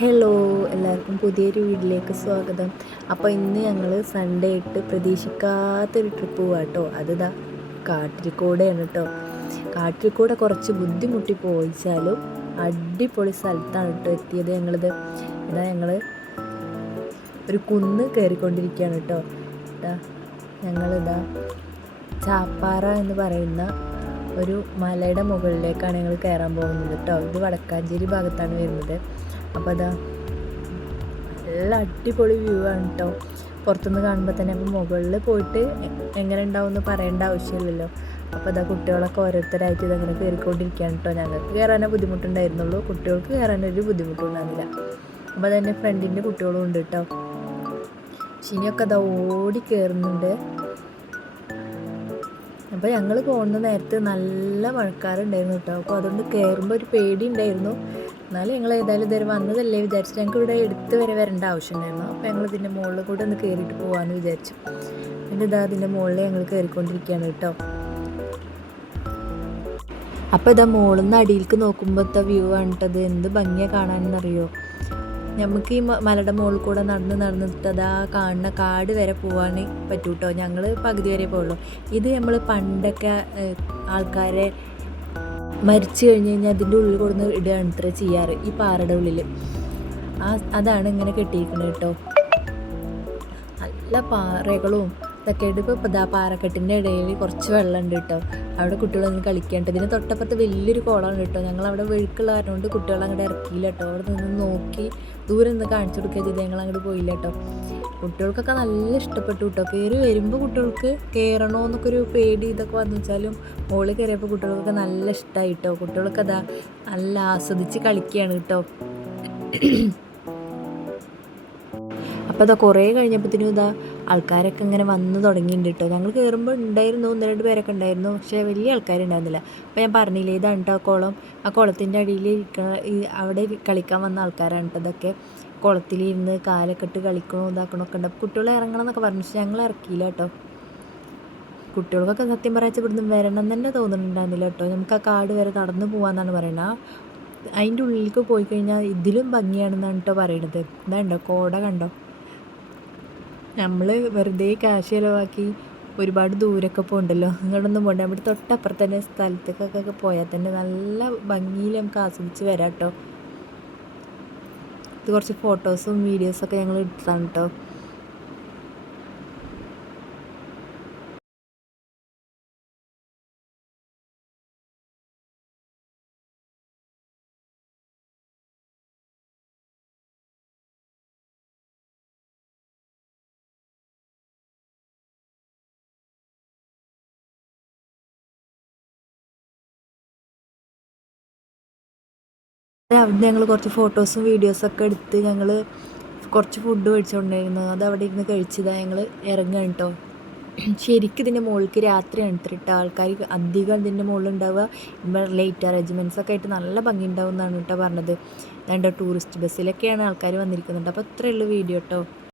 Hello, എല്ലാവർക്കും പുതിയൊരു വീഡിയോയിലേക്ക് സ്വാഗതം. അപ്പോൾ ഇന്ന് ഞങ്ങൾ സൺഡേ ആയിട്ട് പ്രതീക്ഷിക്കാത്തൊരു ട്രിപ്പ് പോവാം കേട്ടോ. അതിതാ കാട്ടിൽക്കൂടെയാണ് കേട്ടോ. കാട്ടിൽക്കൂടെ കുറച്ച് ബുദ്ധിമുട്ടി പോയിച്ചാലും അടിപൊളി സ്ഥലത്താണ് കേട്ടോ എത്തിയത്. ഞങ്ങൾ ഒരു കുന്ന് കയറിക്കൊണ്ടിരിക്കുകയാണ് കേട്ടോ. ഞങ്ങളിതാ ചാപ്പാറ എന്ന് പറയുന്ന ഒരു മലയുടെ മുകളിലേക്കാണ് ഞങ്ങൾ കയറാൻ പോകുന്നത് കേട്ടോ. ഇത് വടക്കാഞ്ചേരി ഭാഗത്താണ് വരുന്നത്. അപ്പോൾ അതാ നല്ല അടിപൊളി വ്യൂ ആണ് കേട്ടോ. പുറത്തുനിന്ന് കാണുമ്പോൾ തന്നെ അപ്പോൾ മുകളിൽ പോയിട്ട് എങ്ങനെ ഉണ്ടാവും എന്ന് പറയേണ്ട ആവശ്യമില്ലല്ലോ. അപ്പോൾ അതാ കുട്ടികളൊക്കെ ഓരോരുത്തരായിട്ട് ഇതങ്ങനെ കയറിക്കൊണ്ടിരിക്കുകയാണ് കേട്ടോ. ഞങ്ങൾക്ക് കയറാനേ ബുദ്ധിമുട്ടുണ്ടായിരുന്നുള്ളൂ, കുട്ടികൾക്ക് കയറാനൊരു ബുദ്ധിമുട്ടുണ്ടായിരുന്നില്ല. അപ്പോൾ അതന്നെ ഫ്രണ്ടിൻ്റെ കുട്ടികളും ഉണ്ട് കേട്ടോ. ഷിനിയൊക്കെ അതാ ഓടി കയറുന്നുണ്ട്. അപ്പോൾ ഞങ്ങൾ പോകുന്ന നേരത്ത് നല്ല മഴക്കാറുണ്ടായിരുന്നു കേട്ടോ. അപ്പോൾ അതുകൊണ്ട് കയറുമ്പോൾ ഒരു പേടി ഉണ്ടായിരുന്നു. എന്നാലും ഞങ്ങൾ ഏതായാലും ഇതുവരെ വന്നതല്ലേ വിചാരിച്ചു. ഞങ്ങൾക്ക് ഇവിടെ എടുത്ത് വരേണ്ട ആവശ്യമുണ്ടായിരുന്നു. അപ്പോൾ ഞങ്ങൾ ഇതിൻ്റെ മുകളിൽ കൂടെ ഒന്ന് കയറിയിട്ട് പോകാമെന്ന് വിചാരിച്ചു. പിന്നെ ഇതാ അതിൻ്റെ മുകളിൽ ഞങ്ങൾ കയറിക്കൊണ്ടിരിക്കുകയാണ് കേട്ടോ. അപ്പോൾ ഇതാ മുകളിൽ നിന്ന് അടിയിലേക്ക് നോക്കുമ്പോഴത്തെ വ്യൂ ആണ് കേട്ടത്. എന്ത് ഭംഗിയാണ് കാണാനെന്നറിയോ. നമുക്ക് ഈ മലയുടെ മുകളിൽ കൂടെ നടന്നിട്ട് അതാ കാണുന്ന കാട് വരെ പോകാൻ പറ്റൂ കേട്ടോ. ഞങ്ങൾ പകുതി വരെ പോകുള്ളൂ. ഇത് നമ്മൾ പണ്ടൊക്കെ ആൾക്കാരെ മരിച്ചു കഴിഞ്ഞ് കഴിഞ്ഞാൽ അതിൻ്റെ ഉള്ളിൽ കൊടുന്ന് ഇടുകയാണ് ഇത്ര ചെയ്യാറ്, ഈ പാറയുടെ ഉള്ളിൽ. അതാണ് ഇങ്ങനെ കെട്ടിയിരിക്കുന്നത് കേട്ടോ. നല്ല പാറകളും ഇതൊക്കെ ആയിട്ട് ഇപ്പോൾ ഇതാ പാറക്കെട്ടിൻ്റെ ഇടയിൽ കുറച്ച് വെള്ളമുണ്ട് കേട്ടോ. അവിടെ കുട്ടികളൊന്നും കളിക്കാണ്ട്. ഇതിന് തൊട്ടപ്പുറത്ത് വലിയൊരു കുളമാണ് കേട്ടോ. ഞങ്ങളവിടെ വെഴുക്കുള്ള കാരണം കൊണ്ട് കുട്ടികളെ അങ്ങോട്ട് ഇറക്കിയില്ല കേട്ടോ. അവിടെ നിന്ന് നോക്കി ദൂരെ നിന്ന് കാണിച്ചു കൊടുക്കുക ചെയ്ത് ഞങ്ങൾ അങ്ങോട്ട് പോയില്ല കേട്ടോ. കുട്ടികൾക്കൊക്കെ നല്ല ഇഷ്ടപ്പെട്ടു കേട്ടോ. കയറി വരുമ്പോൾ കുട്ടികൾക്ക് കയറണോ എന്നൊക്കെ ഒരു പേടി ഇതൊക്കെ വന്നു വെച്ചാലും മുകളിൽ കയറിയപ്പോൾ കുട്ടികൾക്കൊക്കെ നല്ല ഇഷ്ടമായി കേട്ടോ. കുട്ടികൾക്ക് അതാ നല്ല ആസ്വദിച്ച് കളിക്കുകയാണ് കേട്ടോ. അപ്പോൾ അതാ കുറേ കഴിഞ്ഞപ്പോഴത്തേനും ഇതാ ആൾക്കാരൊക്കെ ഇങ്ങനെ വന്ന് തുടങ്ങിയിട്ടുണ്ട് കേട്ടോ. ഞങ്ങൾ കയറുമ്പോൾ ഉണ്ടായിരുന്നു 1-2 പേരൊക്കെ ഉണ്ടായിരുന്നു, പക്ഷേ വലിയ ആൾക്കാരുണ്ടായിരുന്നില്ല. അപ്പോൾ ഞാൻ പറഞ്ഞില്ലേ, ഇതാണ് കേട്ടോ കുളം. ആ കുളത്തിൻ്റെ അടിയിൽ അവിടെ കളിക്കാൻ വന്ന ആൾക്കാരാണ് കേട്ടോ ഇതൊക്കെ. കുളത്തിലിരുന്ന് കാലൊക്കെ ഇട്ട് കളിക്കണോ ഇതാക്കണമൊക്കെ ഉണ്ട്. അപ്പോൾ കുട്ടികളെ ഇറങ്ങണം എന്നൊക്കെ പറഞ്ഞു, പക്ഷേ ഞങ്ങൾ ഇറക്കിയില്ല കേട്ടോ. കുട്ടികൾക്കൊക്കെ സത്യം പറയാച്ച ഇവിടുന്ന് വരണം തന്നെ തോന്നുന്നുണ്ടായിരുന്നില്ല കേട്ടോ. നമുക്ക് ആ കാട് വരെ നടന്നു പോകാമെന്നാണ് പറയുന്നത്. അതിൻ്റെ ഉള്ളിലേക്ക് പോയി കഴിഞ്ഞാൽ ഇതിലും ഭംഗിയാണെന്നാണ് കേട്ടോ പറയണത്. ഇതാണ്ടോ കോട കണ്ടോ. നമ്മൾ വെറുതെ കാശ് ചിലവാക്കി ഒരുപാട് ദൂരമൊക്കെ പോകണ്ടല്ലോ. അങ്ങോട്ടൊന്നും പോകണ്ട. നമ്മുടെ തൊട്ടപ്പുറത്ത് തന്നെ സ്ഥലത്തേക്കൊക്കെ പോയാൽ തന്നെ നല്ല ഭംഗിയിൽ നമുക്ക് ആസ്വദിച്ച് വരാം കേട്ടോ. ഇത് കുറച്ച് ഫോട്ടോസും വീഡിയോസൊക്കെ ഞങ്ങൾ എടുത്തതാണ് കേട്ടോ. അവിടെ ഞങ്ങൾ കുറച്ച് ഫോട്ടോസും വീഡിയോസൊക്കെ എടുത്ത് ഞങ്ങൾ കുറച്ച് ഫുഡ് മേടിച്ചുകൊണ്ടായിരുന്നു. അത് അവിടെ ഇരുന്ന് കഴിച്ചതാണ്. ഞങ്ങൾ ഇറങ്ങുകയാണ് കേട്ടോ. ശരിക്കും ഇതിൻ്റെ മുകളിലേക്ക് രാത്രിയാണ് ഇട്ടിട്ട് ആൾക്കാർ അധികം ഇതിൻ്റെ മുകളിലുണ്ടാവുക. ലൈറ്റ് അറേഞ്ച്മെൻറ്റ്സൊക്കെ ആയിട്ട് നല്ല ഭംഗി ഉണ്ടാവും എന്നാണ് കേട്ടോ പറഞ്ഞത്. അതുകൊണ്ട് ടൂറിസ്റ്റ് ബസ്സിലൊക്കെയാണ് ആൾക്കാർ വന്നിരിക്കുന്നുണ്ട്. അപ്പോൾ ഇത്രയേ ഉള്ളൂ വീഡിയോ കേട്ടോ.